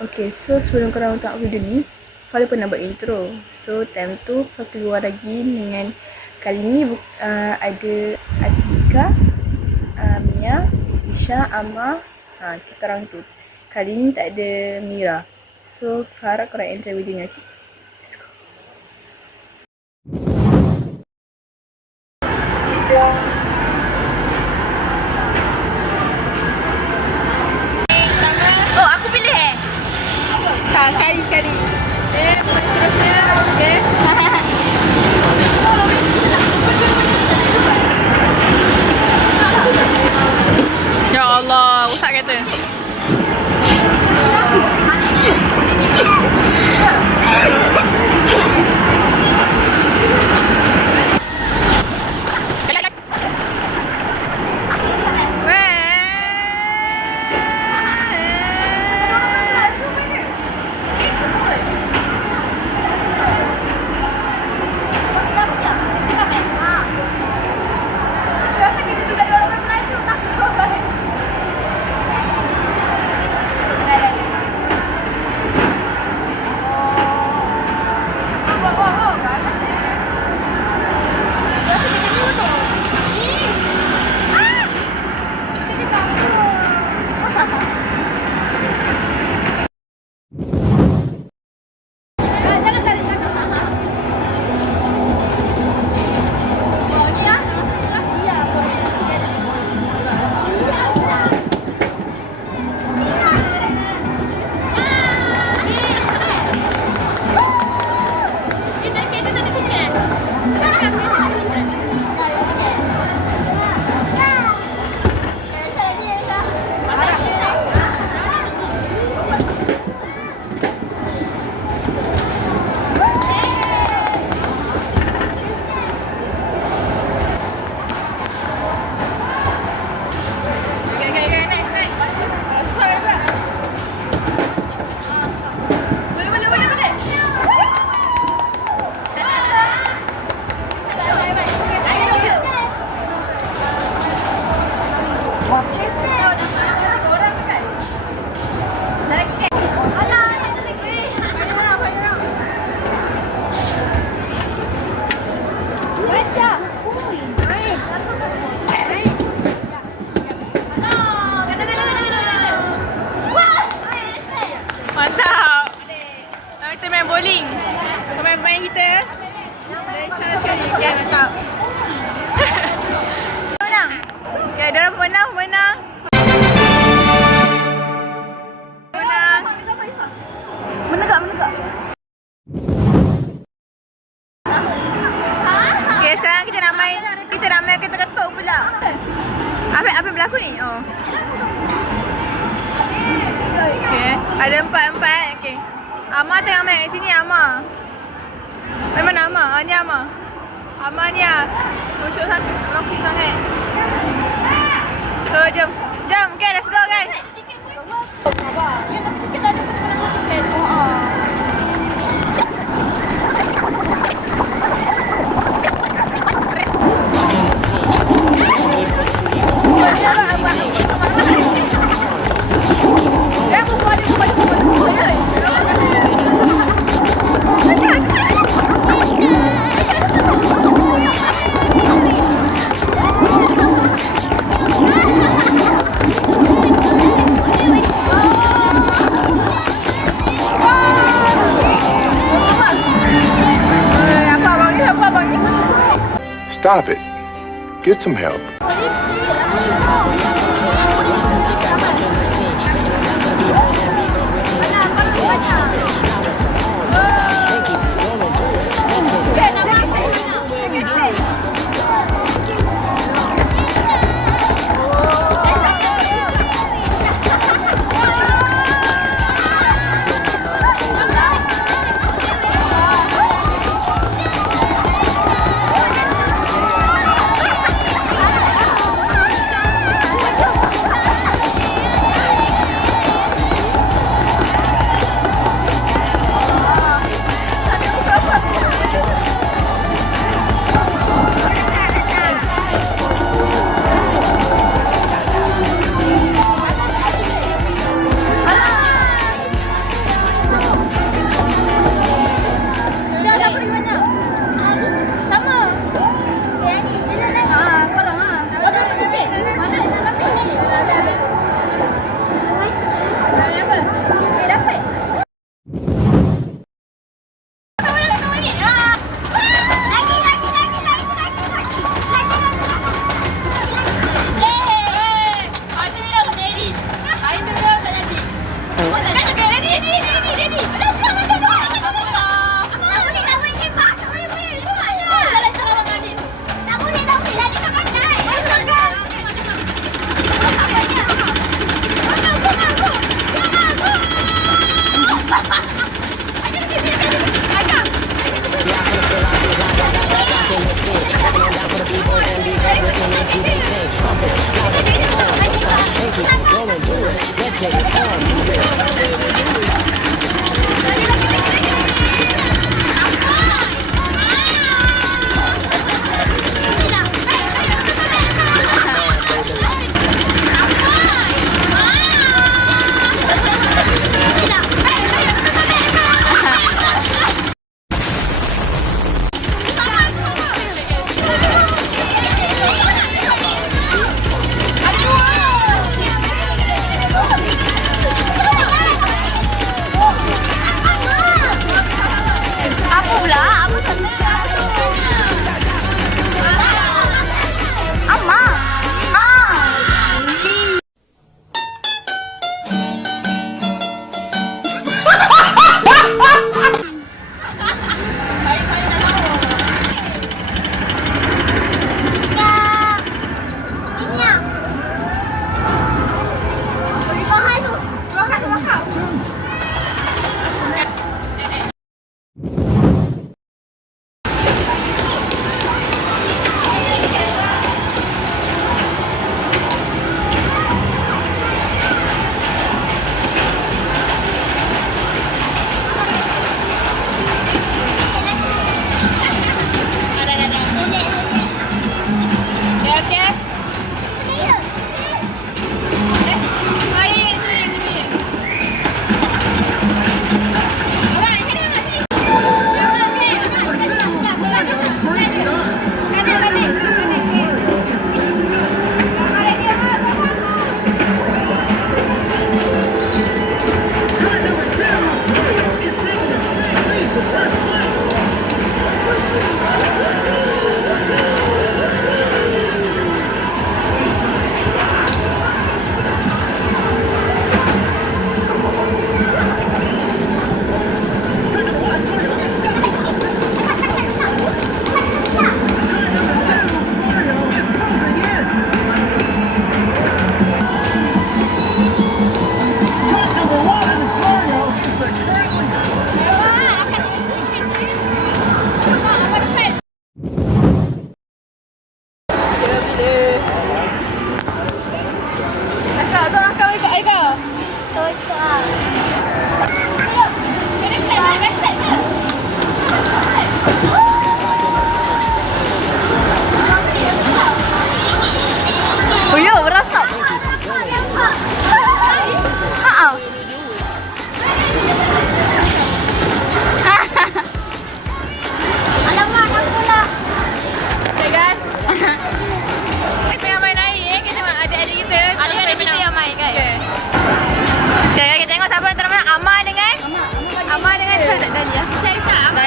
Okay, so sebelum korang tengok video ni, Fala pernah buat intro. So, time tu Fala keluar lagi dengan kali ni ada Atika, Mia, Isha, Amma, kita orang tu. Kali ni tak ada Mira. So, harap korang enjoy video ni. Let's go. Oh, aku pilih tak, sekali. Terusnya, okay. Ya Allah, usak kereta. Mantap. Kita main bowling. Pemain-pemain kita dari sana sekali. Okay, mantap. Menang. Okay, diorang pemenang. Menang. Menegak. Okay, sekarang kita nak main ketuk-ketuk pula. Apa yang berlaku ni? Oh. Okay, ada empat. Okay. Amma tengah main kat sini, Amma. Main mana Amma? Ni Amma. Amma ni Usyuk sangat, locking sangat. So, jom. Okay, let's go guys. Kita ada Stop it. Get some help.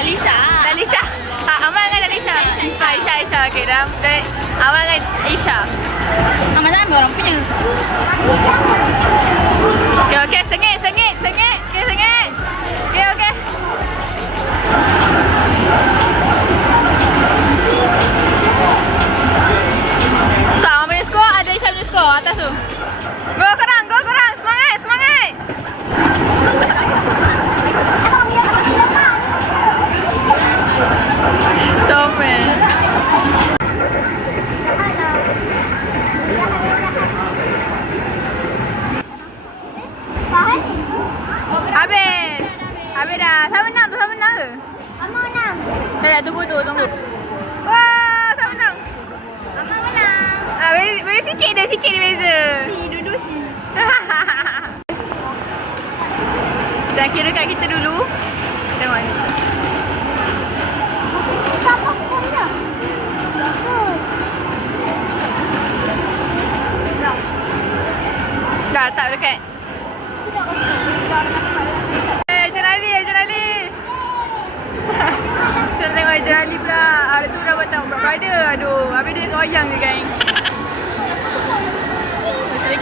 Dalisha. Dalisha. Amal dengan Dalisha. Aisyah. Okey, dalam Amal dengan Aisyah. Nama tak ambil orang punya. Okey, sengit. Okey, sengit. Okey. Tak, Amal punya skor, ada Aisyah punya skor atas tu. Go korang. Semangat. Comel. Habis dah. Siapa menang ke? Amal menang. Dah, tunggu. Wah, siapa menang? Amal menang. Beri sikit dia beza. Duduk si. Kita kira kat kita dulu. Tengok ni. Siapa punya? Dah tak dekat. Ejen Ali. Kita tengok Ejen Ali pula. Hari tu dah batang berat pada. Aduh, habis dia goyang je geng.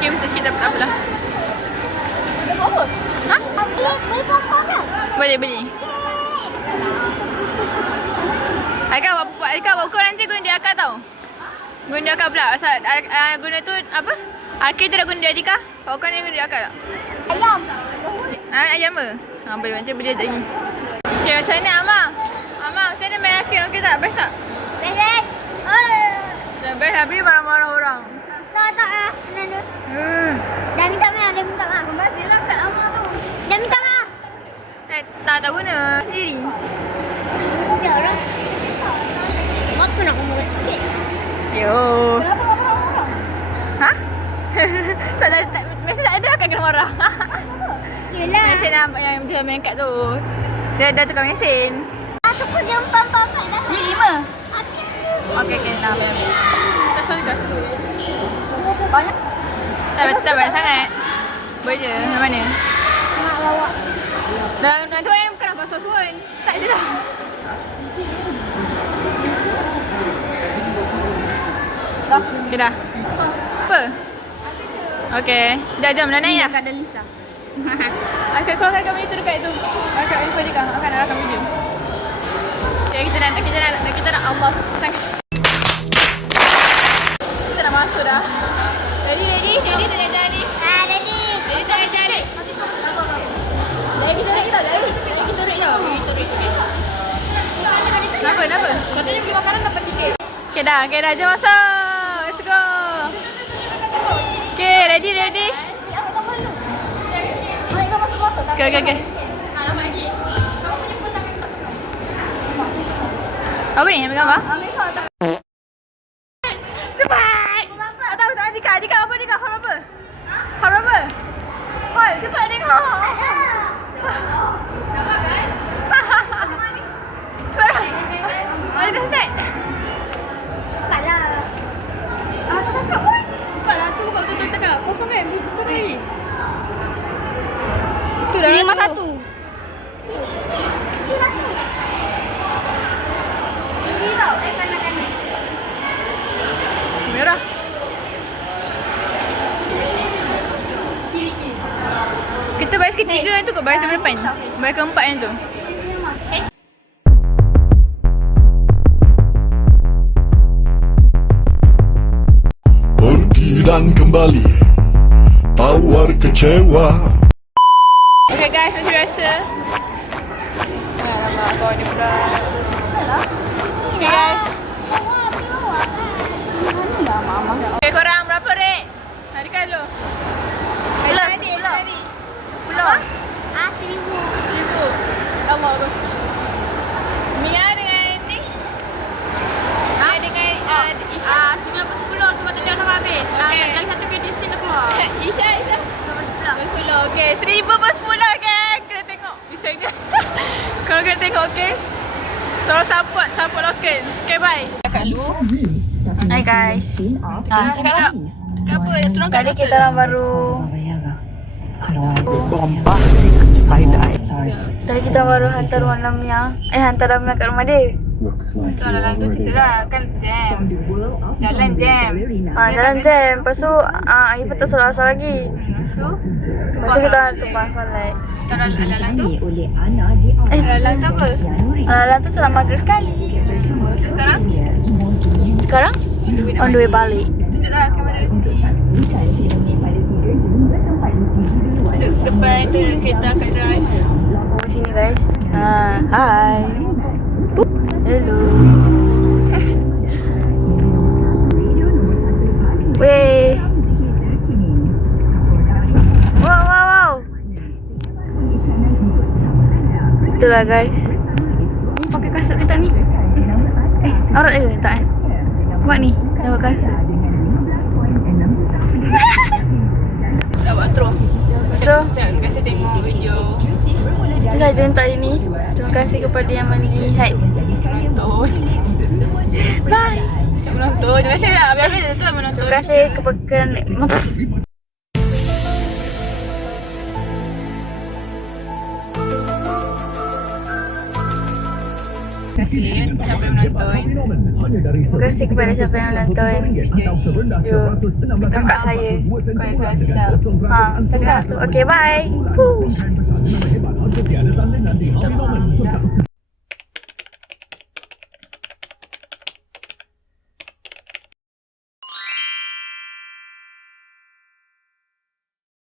Sedikit tak apalah. Ha? Beli popcorn ke? Boleh beli. Aika buat kau nanti guna dia akak tau. Guna dia akak pula. Pasal guna tu apa? Akhir tu dah guna dia Adika. Kau ni guna dia akak tak? Ayam. Ayam ke? Boleh macam beli sekejap ni. Okay, macam mana Amar? Macam mana main akhir? Okey tak? Best tak? Beres. Dah best habis marah-marah orang. Tak lah. Dah minta maaf. Masih lah kat Amar tu. Dah minta maaf. Tak guna sendiri. Sekejap lah. Apa nak ngomong sikit? Yo. Ha? tak, mesti tak ada akan kena marah. Yelah. Mesin nampak yang dia main kat tu. Dia dah tukar mesin. Aku pun jumpa papak dah. Ni 5. Okey. Okey, nak ambil. Tak suruh gas. Banyak. Tak banyak sangat. Boleh je. Yang mana? Nak bawa. Dah tu yang bukan apa sos pun. Tak je dah. Okay dah. Apa? Okay. Jom dah naik dah. Kat Dalisha. Akan keluarkan kami tu dekat tu. Akan info dia akan video. Okay, kita nak Allah sangat. Kita nak masuk dah. Ready? Tak jadi. Ready. Ready tak jadi. Jadi kita rek tau. Kenapa? Katanya beli makanan dapat tiket. Okay dah. Jom masuk. Let's go. Okay, ready. Okay. Apa ni? Ambil gambar? Cepat! Tak tahu Adika apa Adika? Hal apa? Hal, cepat tengok! Cepat! Ada dah set! Cepatlah. Tak cakap pun! Cepatlah, cuba kau betul-betul cakap. Kosong kan? Kosong kan ni? Itu dah 51. Ini tau, kanan-kanan. merah. Kita baris ketiga tu kot, baris depan. Baris keempat yang tu. Pergi dan kembali, tawar kecewa. Okay guys, macam biasa. Alamak, kau ni pula. Okay guys. Okay korang, berapa rate? Adika dulu. 10. 10. 1,000. 1,000. Tambah tu. Mia dengan ni? Mia dengan Isha. 90-10 sebab tu dia sama habis. Okay. Lagi satu kredit sin dah keluar. Isha. 10. Okay, 1,000 per 10 geng. Kena tengok. Bisanya. Kau kena tengok, okay? So support lokal. Okay, bye. Cakap dulu. Hai guys. Cakap apa? Kali kita orang baru bombastic side eye. Tadi kita baru hantar rumah Lamia. Hantar Lamia kat rumah dia. Soalan dalam tu cerita lah. Kan jam. Jalan jam. Jalan jam. Lepas tu Aifah tak solat asal lagi. So, Lepas tu kita tumpang solat. kita alang tu. Alang tu apa? Alang tu solat maghrib sekali. Sekarang? Sekarang on the way balik. Tunjuklah kamera situ. Depan tu kereta kat drive. Oh, sini guys. Hi. Boop. Hello. Weh. Wow. Itulah guys. Ni pakai kasut kita ni. Aurat je tak buat ni. Dapat kasut. Dah buat intro. So, Terima kasih tengok video. itu sahaja untuk hari ni. Terima kasih kepada yang melihat. Menonton. Bye. Tak menonton. Terima kasih lah. Biar-biar tu lah menonton. Terima kasih kepada Terima kasih siapa yang menonton. Terima kasih kepada siapa yang menonton. Kakak saya. Kau yang salah silap. Cakap. Okay, bye. Woo.